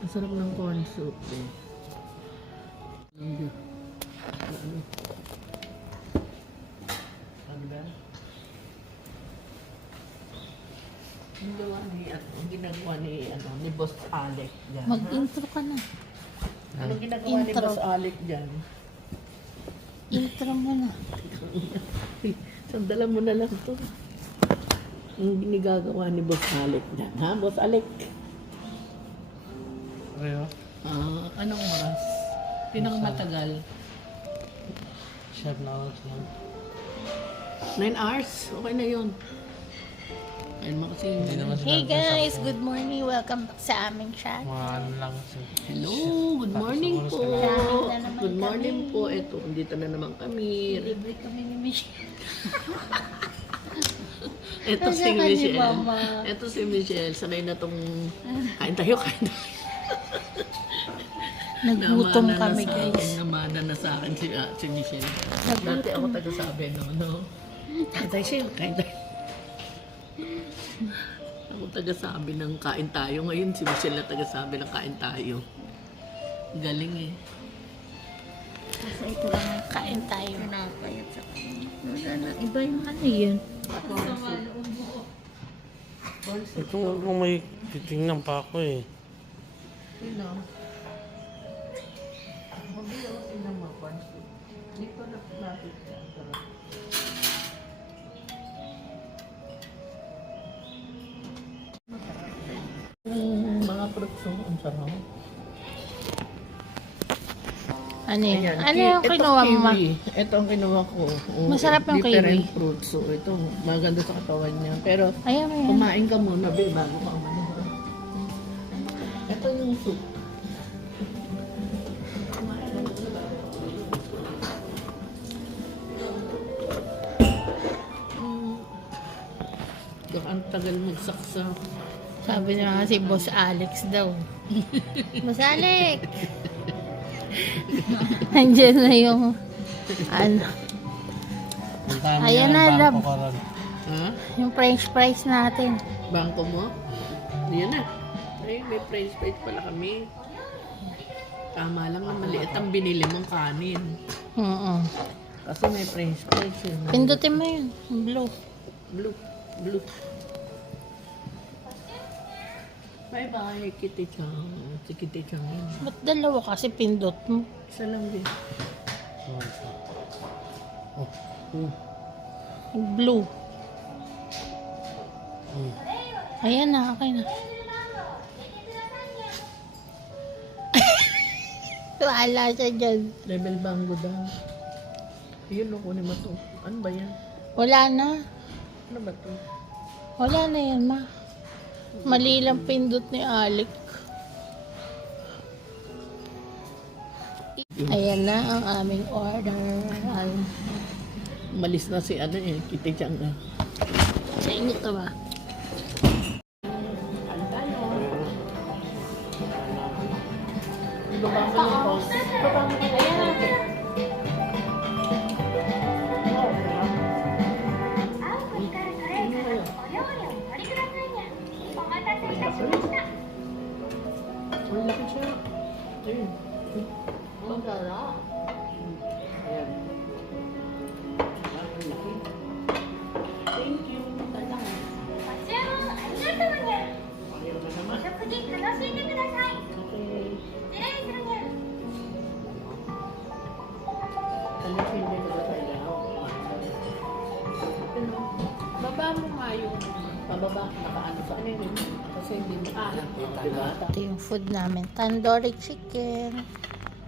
Ang sarap ng corn soup eh. Ano? Ang ginagawa ni Boss Alec dyan. Mag-intro ka na. Ano ginagawa ni Boss Alec dyan? Intro mo na. Sandalan mo na lang to. Ang ginagawa ni Boss Alec dyan. Ha, Boss Alec? Ayo. Anong oras? Pinakamatagal? 7 hours lang. 9 hours? Okay na yun. Ayun mo kasi Hindi naman sila Hey guys, nagsasabi. good morning. Welcome back sa aming chat. Mga ano lang. Hello, good morning po. Maraming na naman Good morning kami. po. Ito, dito na naman kami. Libre kami ni Michelle. Ito si Nasaan ka ni Michelle. Mama? Ito si Michelle. Sanay na tong kain tayo, kain tayo. Nagutom Namana kami na sa akin, guys. namana na sa akin si Michelle. Dati ako taga-sabi, no? Kain tayo siya, kain tayo. Ako taga-sabi ng kain tayo. Ngayon si Michelle na taga-sabi ng kain tayo. Galing eh. Kasi ito lang ang kain tayo. Pinapayat sa iba yung ano yun. Ito nga kung may titingnan pa ako eh. Sino? Mabili ako sila mga dito na natin siya. Mga fruits ang sarap. Ano yun? Ayan, Ano yung ito kinuha mo ma? kiwi. Ito ang kinuha ko. Masarap yung different kiwi. fruits. So, ito, maganda sa katawan niya. Pero, Ayan mo yan. kumain ka muna, be, bago ka umalis. Ito yung soup. Ang tagal magsaksa. Sabi niya nga si Boss Alex daw. Boss Alex! Andiyan na yung ano, Ang dami Ayan nga na, ng love. bangko ko ron. Ha? yung french fries natin. Bangko mo? Yan na. Ay, may french fries pala kami. Tama lang na maliit ang binili mong kanin. Oo. Kasi may french fries yun. Pindutin mo yun. Yung blue. Blue. Blue. Bye-bye, Kitty Chang. Si Kitty Chang yun. Ba't dalawa kasi pindot mo? Isa lang din. Oh. Hmm. Yung blue. Hmm. Ayan na, okay na. Wala siya dyan. Level bango daw. Yun, no, kunin mo to. Ano ba yan? Wala na. Ano ba to? Wala na yan, ma. Mali lang pindot ni Alec. Ayan na ang aming order. Malis na si ano eh, Kitty Chang na. Sa inyo to ba? Ibaba mo yung post. Ibaba mo yung Ayan. 青く光るトレイからお料理をお取りくださいね。お待たせいたしました。 Ang laki siya. Ayun. Ang sarap. Ayan. Ang laki. Thank you. ご注文ありがとうにゃ。 Ayaw na naman. 食事楽しんでください。 Okay. 失礼するにゃ。 Alisin din ko sa ilaw. Ano? Baba mo nga yung pababa. Nakaano sa ano yun. Kasi hindi mo diba? Ito yung food namin. Tandoori chicken.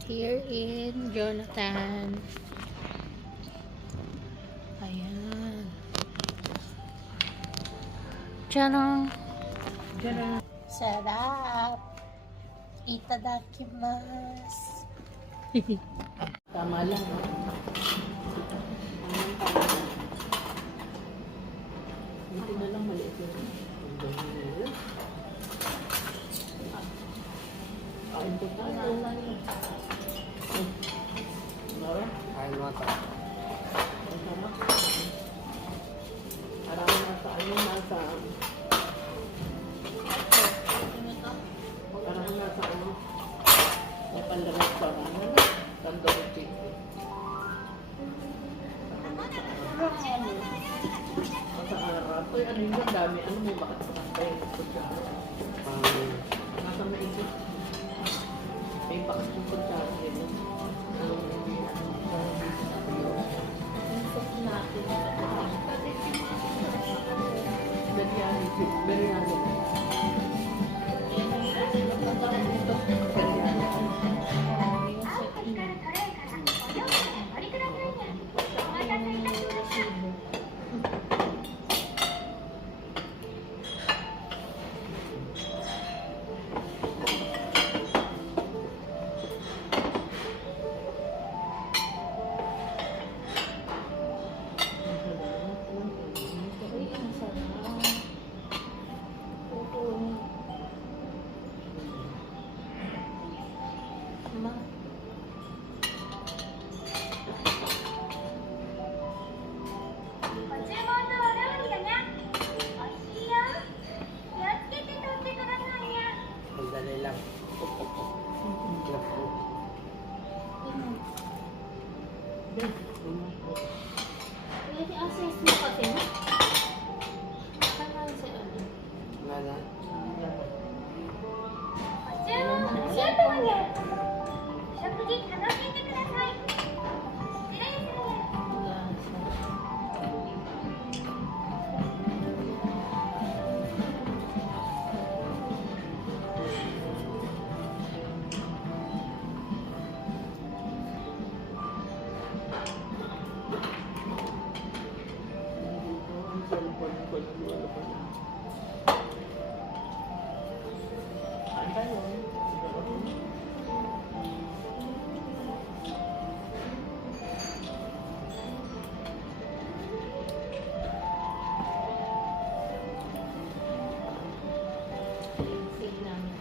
Here in Jonathan. Ayan. Tcharam! Diyan. Sarap! Itadakimasu! Tama lang. No? Hindi na lang maliit yun. Kain ko tayo. Nora? Kain mo ito. Kasama? Parang nasa ano, nasa... Parang nasa sa ano. Sa pandarestaurant. Ano? Tandoori chicken. Sa araw. Uy, ano yun? Ang dami. Ano mo? Bakit patay? Nasa maigit. May bakit yung kutsara nila. Biryani. Madali lang. I-assess mo kasi, no? Parang si ano? Wala.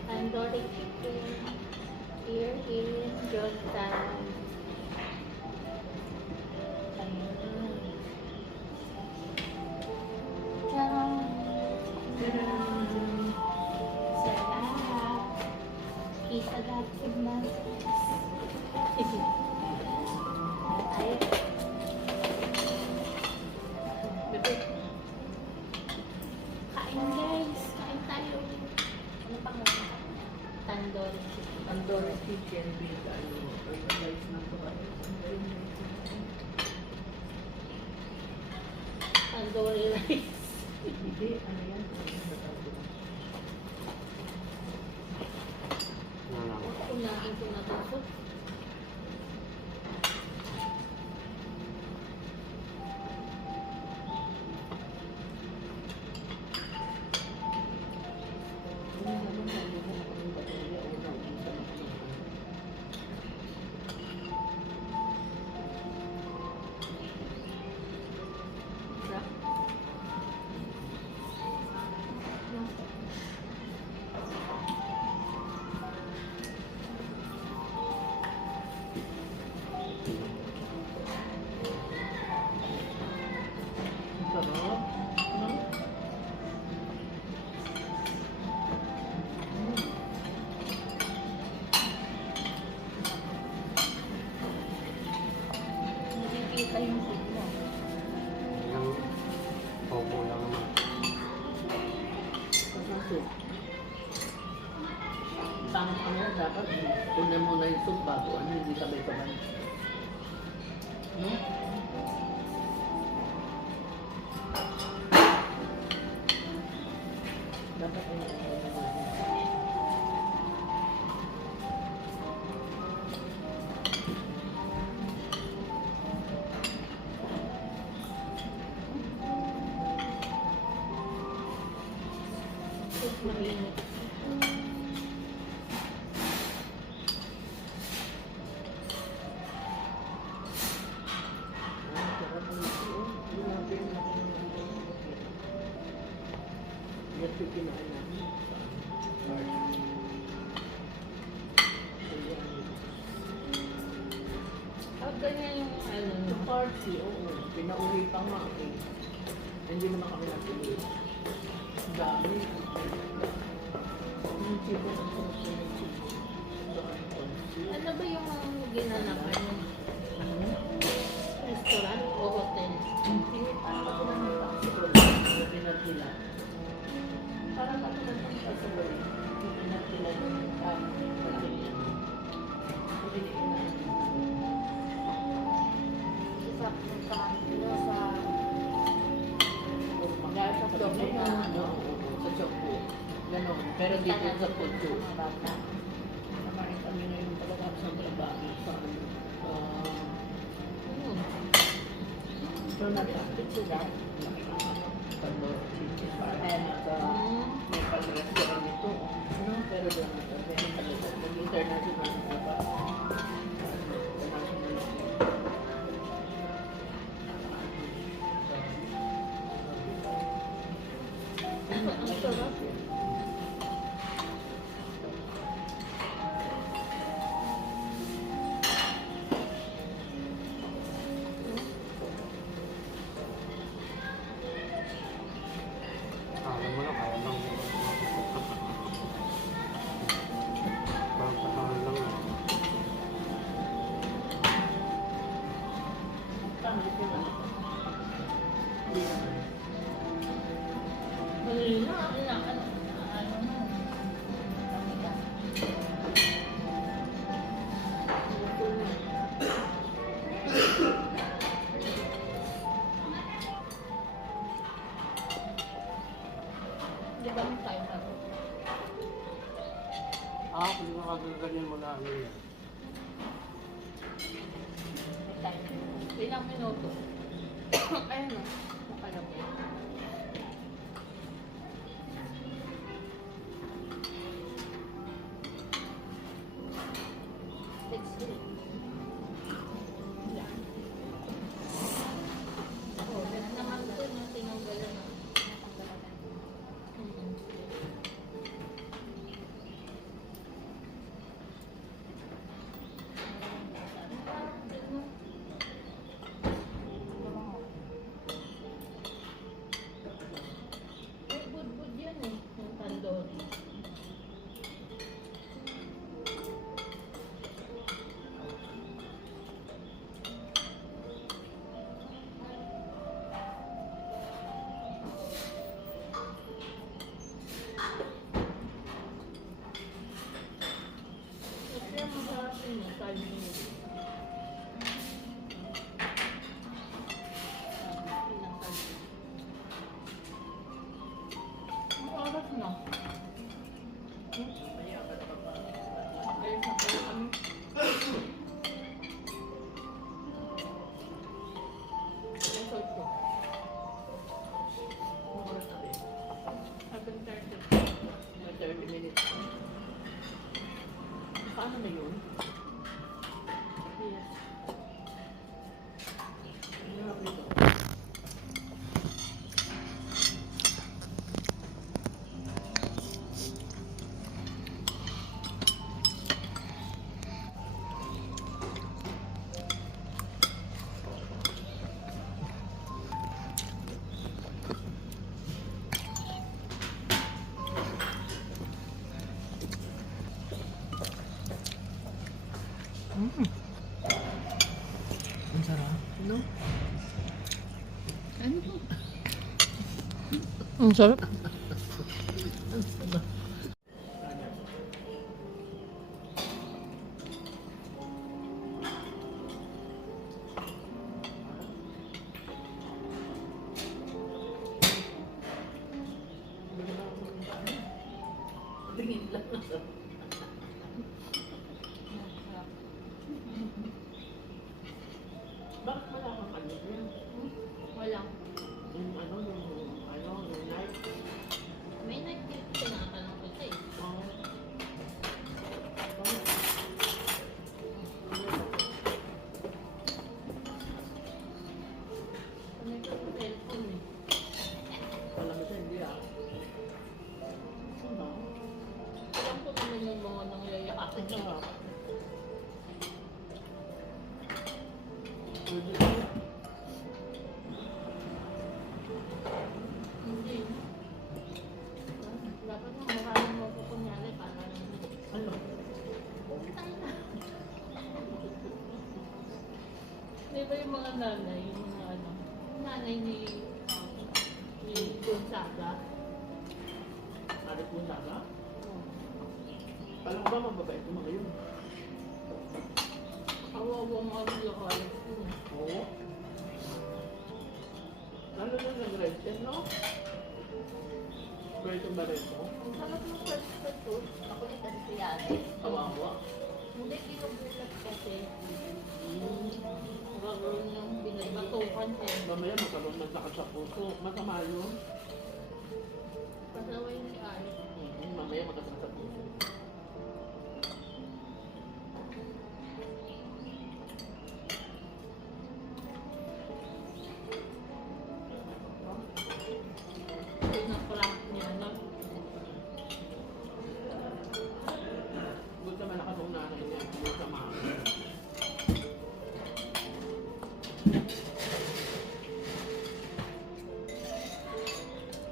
Tandoori chicken here in Jordan. Sarap. Isa dati man. Ay. Kain guys. Kain tayo. Ano pang tandoori chicken? Tandoori chicken with ano, rice na to. Tandoori rice. Hindi, ano yan? Unahin ko na ito. Sarap. No? Nakikita yung food mo. Yung opo lang naman. Kasi, tama ano, dapat una muna yung soup bago ano, hindi sabay-sabay. No? Dapat ano, Food mainit. Yan yung kinain namin. Pag ganyan yung ano, Yung party, oo. Pinauwi pa nga eh. Hindi naman kami natuloy. Ang dami. Yung chibo ng sarap na yung chibo. Ano ba yung ginanapan mo? Restaurant o hotel? Hindi parang ginanapan siguro. Pinagdila. Parang katulad ng kasabay. Pinagdila yung malaki yan. Pinagdila. Sa kanila sa Magkaya sa Choco na, ano, sa Choco. Ganon. Pero dito sa Pucho. Nakain kami ngayon talaga sa trabaho sa ano. So, nag-apit sila. Pandoro Chiches. Parang may pag-restaurant ito. Pero doon na ito. Nag-international na ba? ang sarap. Alam mo na, kaya lang. Parang patangan lang. Malina, ano na. Di ba may time na? Kung nakagaganyan mo na ano yan. May time. Ilang minuto? Ayun o. Nakalapit. Budbud yan eh, yung tandoori. Kasi ang masarap yun eh, Chinese. Ang oras na. Ayun na pala kami. Ang sotso. Oras na rin. 7:30. May 30 minutes. Paano na yun? Yes. Ang hirap nito. Ang sarap, no? Ano po? Ang sarap. Ang sarap. Tingin lang. Bakit wala kang ano yan? Wala. Yung night. May nagtinatanong ko siya eh. Oh. May cellphone eh. Alam mo siya, hindi ah. Ano? Alam ko naman yung mga nangyayakapin Ang niya. sarap. Pwede ko. Hindi. Dapat mo maraming mo ko kunyari para Ano? Tayo na. ba yung mga nanay, yung mga ano, yung nanay ni Gonzaga? Alit mo naga? Alam ko ba mababait yung mga yun? Kawawa mga lokal. Oo. Lalo na nag-red ten, no? Pwede ba rin mo? Ang sarap ng pwede to. Ako ni kasi si ate. Kawawa. Hindi, kinubulat kasi. Magkaroon ng binabatukan eh. Mamaya magkaroon ng sakit sa puso. Masama yun. Pasaway ni Ay. Mamaya magkasakit sa puso. Pinaprank niya na. Gusto man nakatong nanay niya. Masama.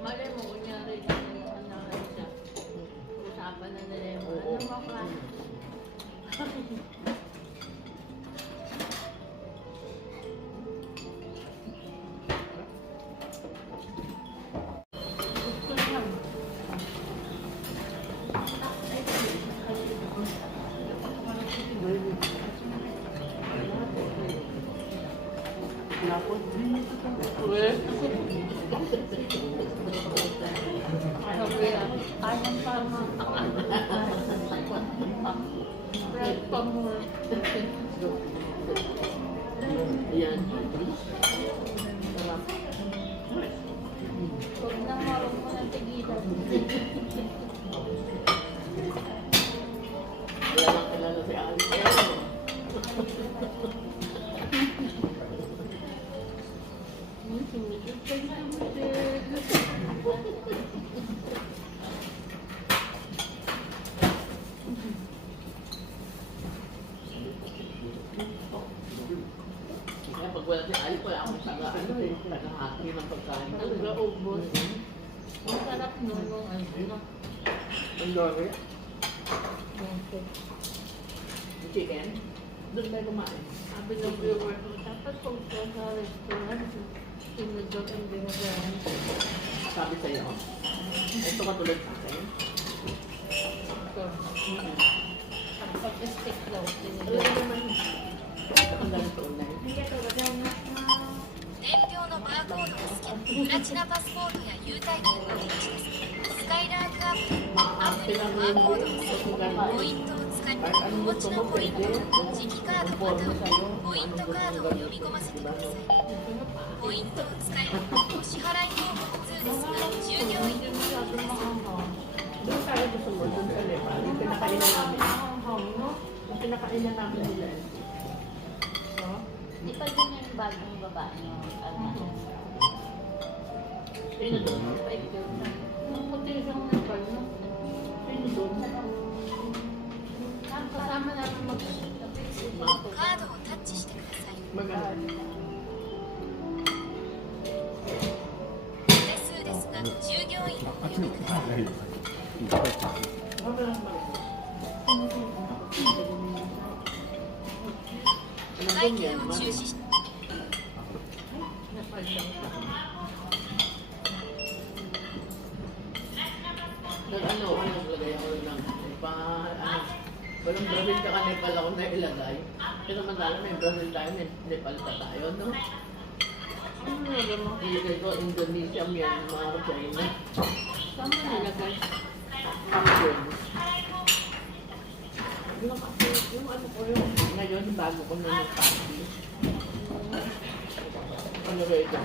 Malay mo, kunyari yung anak siya. Usapan na nila yung Oo. ano mo ka? Gusto niya. Lapot. Well, sabi kayang tama. Spread pa more. Ayan. Sarap. Huwag na marong mo ng tigilan. Wala lang kilala si Ali. Sumisid kayo, sumisid. Kaya pag wala si Ali, wala akong taga, taga-haki ng pagkain. Nag-ubos. Ang sarap nun nung ano. Ang lori. Yung cake. Yung chicken. Doon tayo kumain. Sabi ng viewer ko, dapat kung sa restaurant, sinudot ang ginagawa. Sabi sa'yo, ito katulad sa akin. Ito. Ang pag-stick daw, Alam sinudot. mo naman, ito ang ganito online. 伝票のバーコードをスキャンプラチナパスポートや優待券を手にしますスカイラークアプリのバーコードをスキャンポイントを使いお持ちのポイント磁気カードまたはポイントカードを読み込ませてくださいポイントを使えばお支払い方法2ですが従業員のみのみです Doon tayo gusto mo, doon sa Nepal. Yung pinakain na namin. Yung pinakain na namin nila. Di pa din yung bagong babae yung ano. Sino doon? Ang puti siyang nagpal, no? Sino doon? Kasama namin mag-stick. カードをタッチしてください Magano? 手数ですが従業員のお読みください 会計を中止し Napal lang siya. Nag-ano, naglagay ako ng walang Brazil ka Nepal ako na ilagay. Pero mandala may Brazil tayo, may Nepal pa tayo, no? Ano nilagay mo? Ilagay ko Indonesia, Myanmar, China. Saan mo nilagay? Cameroon. Yung ano ko yung, ngayon bago ko na yung party. Ano ba ito?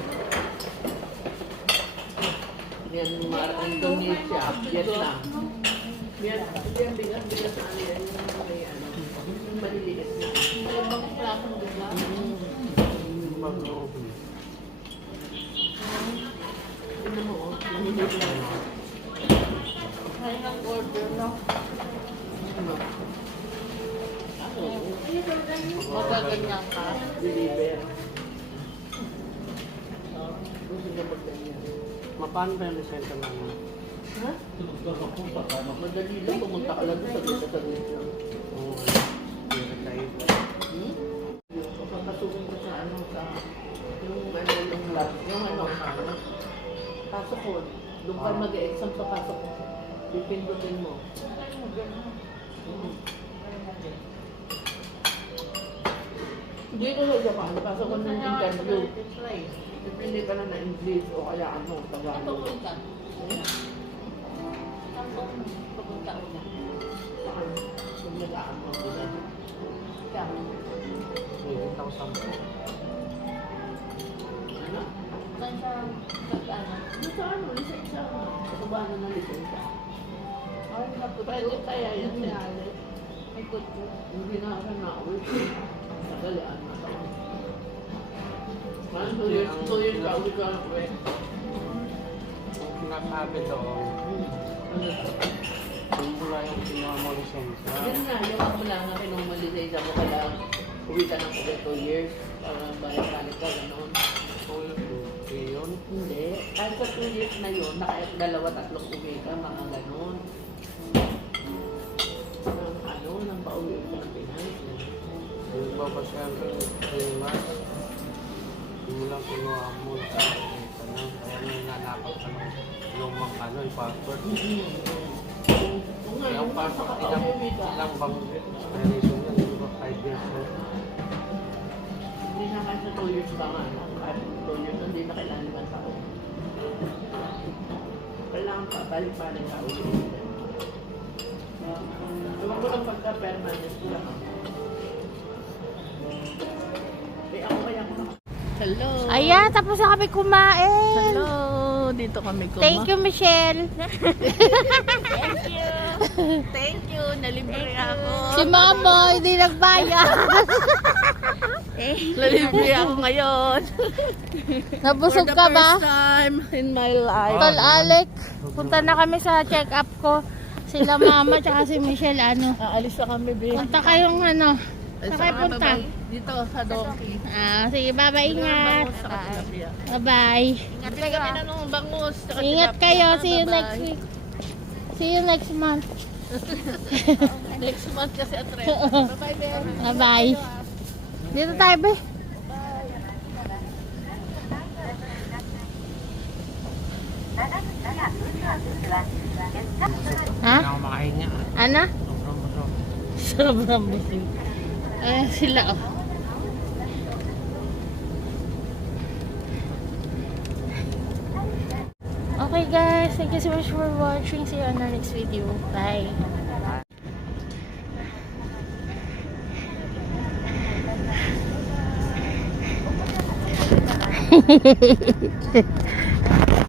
Myanmar, Indonesia, Vietnam. Yan, bigas sa ano yan, yung may ano, yung maliliit na. Ibang klaseng bigla. Tignan mo, oh, maliliit lang. Kaya ng order na. Ano? Ako, Magaganyan ka. deliver. Gusto ko magganyan. Mapano ba yung resenta namin? Ha? Madali lang, pumunta ka lang doon sa ganda sa ganda. Oo. Hindi tayo. Papapasukin ko sa ano, Doon ka mag-exam sa pasok mo. Pipindutin mo. Hindi ko sa Japan, pasok ko ng interview. Depende ka na na English o kaya ano, Tagalog. Saan? Kung nag-aano ko na. Ano? Sa ano, lisensya mo. Kasabano ng lisensya. Pwede kaya yan si Alex. Hindi na ako na-uwi. Nagalaan na ako. Parang 2 years ka, uwi ka na uwi. Sinasabi doon, kung wala yung kinuha mo lisensya. Yun na, yung mo lang na kinumalis mo ka lang. Uwi ka ng uwi 2 years. Para balik-balik ka, gano'n. Yun. Hindi. Kahit sa 2 years na yun, naka-2, 3 uwi ka, mga gano'n. Ano, nang pauwi ka ng Pinas. Yung babasyan ko, 3 months. Hindi mo lang kinuha mo sa lisensya na. Kaya nung nanakaw ka ng lumang ano, yung passport. Kung Kaya ngayon, ang passport, nakaka-uwi ka. ilang bang reason yan, di ba? 5 years na. Hindi na kahit sa 2 years ba nga, kahit 2 years, hindi na kailangan naman sa uwi. Kailangan pa, balik-balik ka uwi. Ewan ko lang pagka-permanent ko lang. Eh, ako kaya ko na. Hello! Ayan, tapos na kami kumain. Hello! Dito kami kumain. Thank you, Michelle. Thank you! Nalibre ako. Si Mama, hindi nagbayad. Nalibre ako ngayon. Nabusog ka ba? First time in my life. Tol Alec, punta na kami sa check-up ko. Sila Mama tsaka si Michelle, ano. Aalis na kami, babe. Punta kayong ano. Saan kayo punta? Dito sa Donkey. Sige, bye-bye, ingat. Bangus sa tilapia. Bye-bye. Ingat kayo kami na nung bangus. Saka Ingat tilapia. kayo. See you Bye-bye. next week. See you next month. Next month kasi at rest. Bye-bye, babe. Bye-bye. Dito tayo, be. Ha? Kaya ako makahinga. Ano? Sobrang busog. Sobrang busog. Ayan sila, oh. Okay guys, thank you so much for watching. See you on our next video. Bye.